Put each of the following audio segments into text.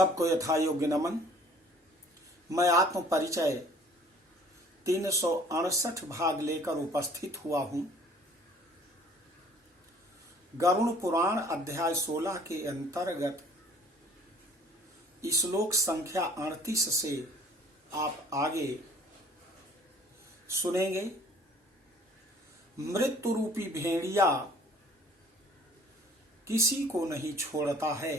सबको यथा योग्य नमन। मैं आत्म परिचय 368 भाग लेकर उपस्थित हुआ हूं। गरुड़ पुराण अध्याय 16 के अंतर्गत श्लोक संख्या 38 से आप आगे सुनेंगे। मृत्यु रूपी भेड़िया किसी को नहीं छोड़ता है,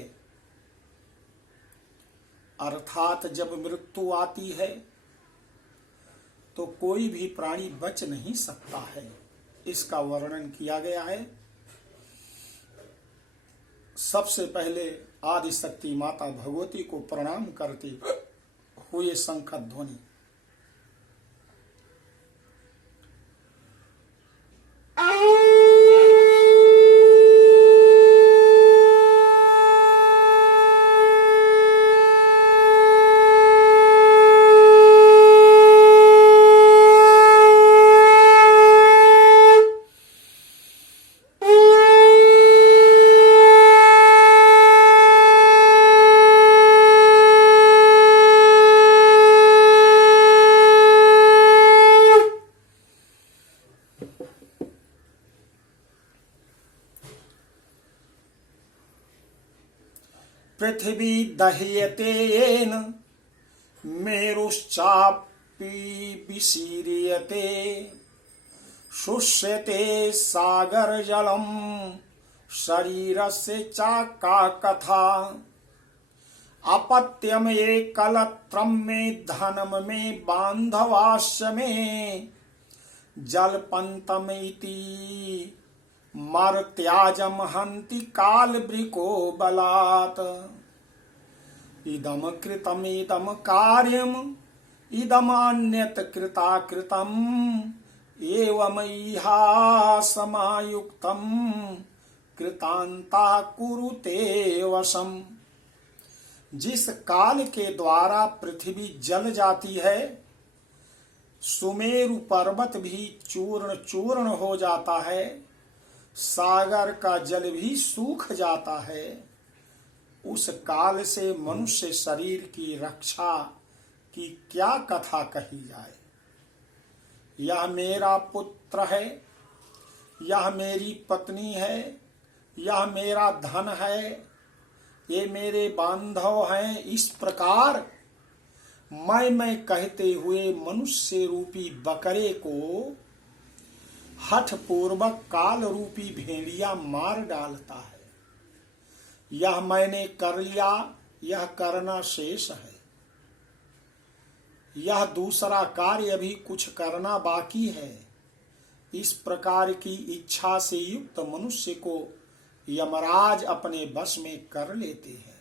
अर्थात जब मृत्यु आती है तो कोई भी प्राणी बच नहीं सकता है। इसका वर्णन किया गया है। सबसे पहले आदि शक्ति माता भगवती को प्रणाम करते हुए शंख ध्वनि। पृथिवी दह्यते येन मेरुश्चापि विशीर्यते, शुष्यते सागर जलम शरीरस्य चाका कथा। अपत्यम ये कलत्रम में धनम में बांधवास्य में जलपंतम इति मर्त्याजम हन्ति कालवृको बलात्। इदम कृतम इदम कार्यम इदमान्यत कृता कृतम एवमैहा समायुक्तम कृतांता कुरुते वशम। जिस काल के द्वारा पृथ्वी जल जाती है, सुमेरु पर्वत भी चूर्ण चूर्ण हो जाता है, सागर का जल भी सूख जाता है, उस काल से मनुष्य शरीर की रक्षा की क्या कथा कही जाए। यह मेरा पुत्र है, यह मेरी पत्नी है, यह मेरा धन है, ये मेरे बांधव हैं। इस प्रकार मैं कहते हुए मनुष्य रूपी बकरे को हठ पूर्वक काल रूपी भेड़िया मार डालता है। यह मैंने कर लिया, यह करना शेष है। यह दूसरा कार्य अभी कुछ करना बाकी है। इस प्रकार की इच्छा से युक्त मनुष्य को यमराज अपने वश में कर लेते हैं।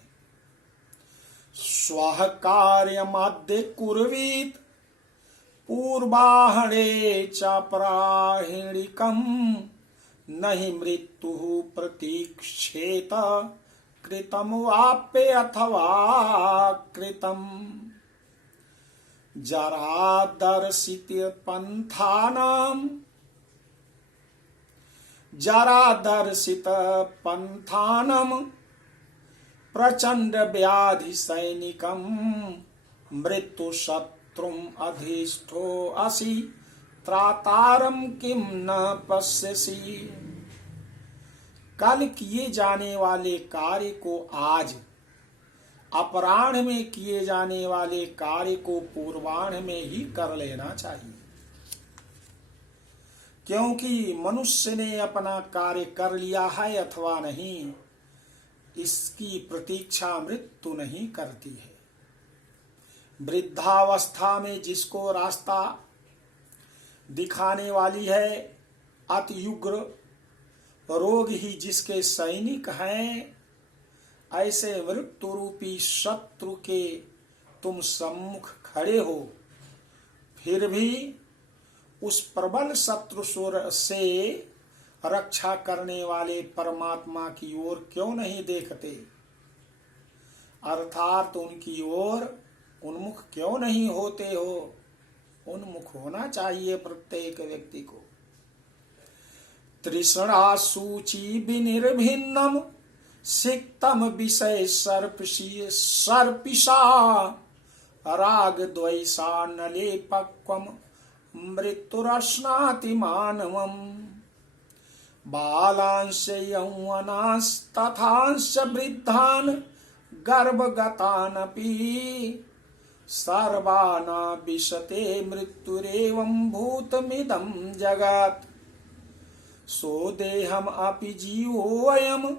स्वः कार्यमाद्य कुर्वीत पूर्वाहणे च प्राहिणिकम नहि मृत्यु प्रतीक्षेत कृतम वाप्य अथवा कृतम। जरादर्शित पंथानम प्रचंड व्याधि सैनिकम मृत्यु शत्रुम अधिष्ठो असि त्रातारम किम न पश्यसि। कल किए जाने वाले कार्य को आज, अपराह्न में किए जाने वाले कार्य को पूर्वाह्न में ही कर लेना चाहिए, क्योंकि मनुष्य ने अपना कार्य कर लिया है अथवा नहीं, इसकी प्रतीक्षा मृत्यु नहीं करती है। वृद्धावस्था में जिसको रास्ता दिखाने वाली है, अति उग्र रोग ही जिसके सैनिक हैं, ऐसे मृत्यु रूपी शत्रु के तुम सम्मुख खड़े हो, फिर भी उस प्रबल शत्रु से रक्षा करने वाले परमात्मा की ओर क्यों नहीं देखते, अर्थात उनकी ओर उन्मुख क्यों नहीं होते हो। उन्मुख होना चाहिए प्रत्येक व्यक्ति को। तृष्णा सूची विनिर्भिन्नम सिक्तम विषय सर्पिषा राग द्वैषा नले पक्वम मृत्युरश्नाति मानवम बालांश यौवनास्तथांश वृद्धान गर्भगतानपि सर्वाना विशते मृत्युरेवं भूतमिदं जगत् सो देहम अपि जीवोऽयं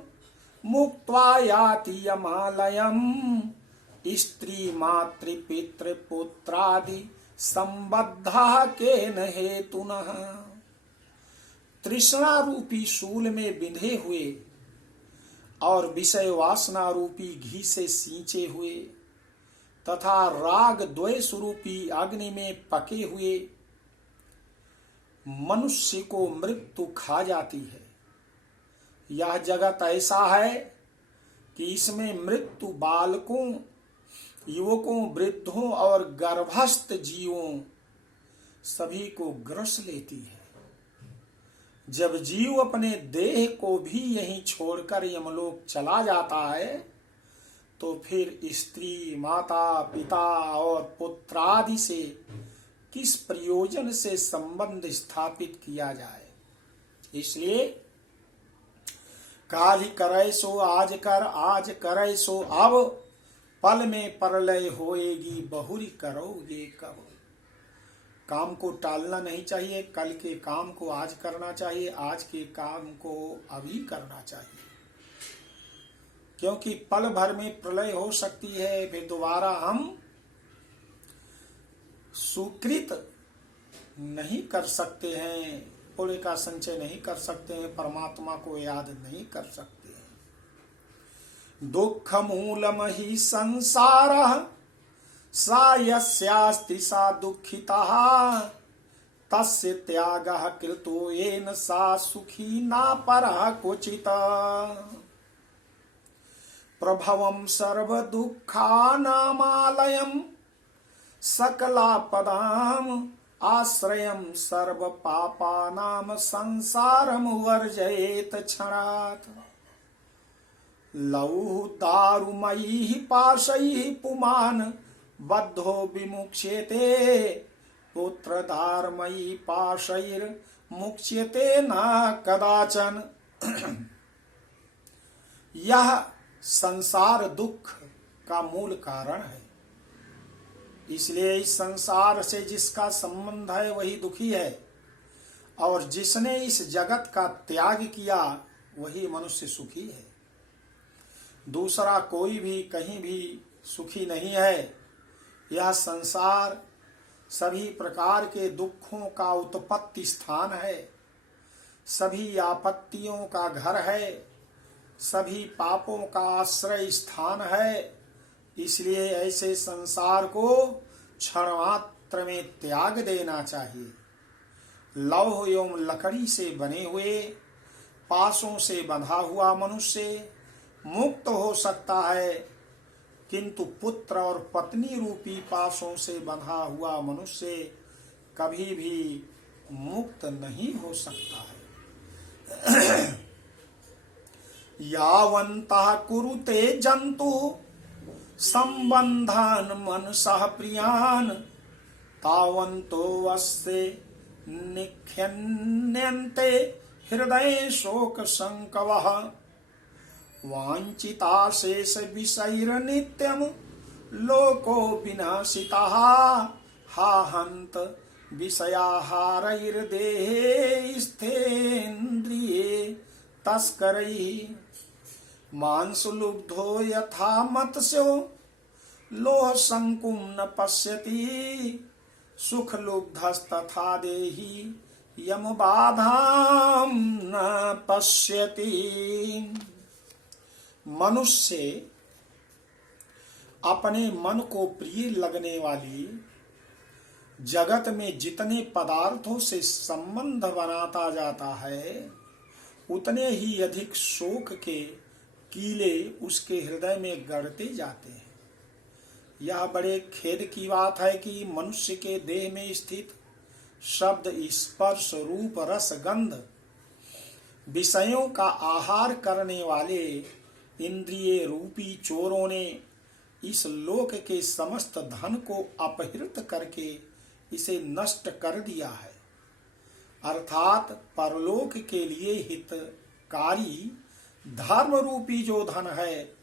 मुक्त्वा याति यमालयम् स्त्री मातृपितृपुत्रादि संबद्धः केन हेतुनः। तृष्णा रूपी शूल में बिंधे हुए और विषय वासना रूपी घी से सींचे हुए तथा राग द्वेष रूपी अग्नि में पके हुए मनुष्य को मृत्यु खा जाती है। यह जगत ऐसा है कि इसमें मृत्यु बालकों, युवकों, वृद्धों और गर्भस्थ जीवों सभी को ग्रस लेती है। जब जीव अपने देह को भी यहीं छोड़कर यमलोक चला जाता है तो फिर स्त्री, माता, पिता और पुत्रादि से किस प्रयोजन से संबंध स्थापित किया जाए। इसलिए काल ही करे सो आज कर, आज करे सो अब, पल में परलय होएगी बहुरी करोगे कब। काम को टालना नहीं चाहिए, कल के काम को आज करना चाहिए, आज के काम को अभी करना चाहिए, क्योंकि पल भर में प्रलय हो सकती है। फिर दोबारा हम सुकृत नहीं कर सकते हैं, पुण्य का संचय नहीं कर सकते हैं, परमात्मा को याद नहीं कर सकते हैं। दुख मूलम ही संसारः सा यस्यास्ति सा दुःखिता तस्य त्यागः कृतो येन सा सुखी ना परः क्वचित्। प्रभवं सर्व दुःखानामालयं सकलापदाम् आश्रयं सर्व पापानां संसारं वर्जयेत क्षणात्। लौः दारुमयैः पाशैः पुमान् बद्धो विमुच्यते पुत्रधारमयी पाशैर्मुच्यते न कदाचन। यह संसार दुख का मूल कारण है। इसलिए इस संसार से जिसका संबंध है वही दुखी है, और जिसने इस जगत का त्याग किया वही मनुष्य सुखी है। दूसरा कोई भी कहीं भी सुखी नहीं है। यह संसार सभी प्रकार के दुखों का उत्पत्ति स्थान है, सभी आपत्तियों का घर है, सभी पापों का आश्रय स्थान है। इसलिए ऐसे संसार को क्षण मात्र में त्याग देना चाहिए। लौह एवं लकड़ी से बने हुए पासों से बंधा हुआ मनुष्य मुक्त हो सकता है, किंतु पुत्र और पत्नी रूपी पासों से बंधा हुआ मनुष्य कभी भी मुक्त नहीं हो सकता है। यावन्तः कुरुते जन्तु संबंधान मनसः प्रियान तावन्तो वस्ते निख्यन्यन्ते हृदये शोक संकवः। वाञ्छिताशेष विषैर्नित्यं लोको विनाशितः हा हन्त विषयाहारैर्देहे स्थेन्द्रिये तस्करैः। मांसलुब्धो यथा मत्स्यो लोह संकुं न पश्यति सुखलुब्धस्तथा देही यम बाधाम न पश्यति। मनुष्य अपने मन को प्रिय लगने वाली जगत में जितने पदार्थों से संबंध बनाता जाता है उतने ही अधिक शोक के कीले उसके हृदय में गढ़ते जाते हैं। यह बड़े खेद की बात है कि मनुष्य के देह में स्थित शब्द, स्पर्श, रूप, रस, गंध विषयों का आहार करने वाले इंद्रिय रूपी चोरों ने इस लोक के समस्त धन को अपहृत करके इसे नष्ट कर दिया है, अर्थात परलोक के लिए हितकारी धर्म रूपी जो धन है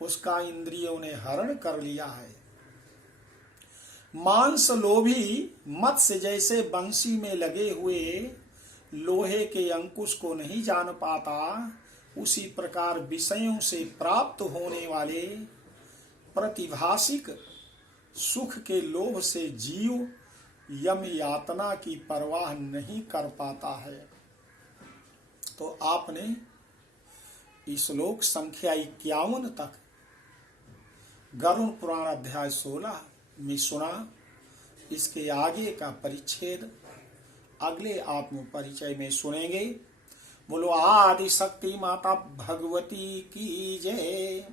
उसका इंद्रियों ने हरण कर लिया है। मांस लोभी मत्स्य जैसे बंसी में लगे हुए लोहे के अंकुश को नहीं जान पाता, उसी प्रकार विषयों से प्राप्त होने वाले प्रतिभाषिक सुख के लोभ से जीव यम यातना की परवाह नहीं कर पाता है। तो आपने श्लोक संख्या 51 तक गरुड़ पुराण अध्याय 16 में सुना। इसके आगे का परिच्छेद अगले आत्म परिचय में सुनेंगे। बोलो आदि शक्ति माता भगवती की जय।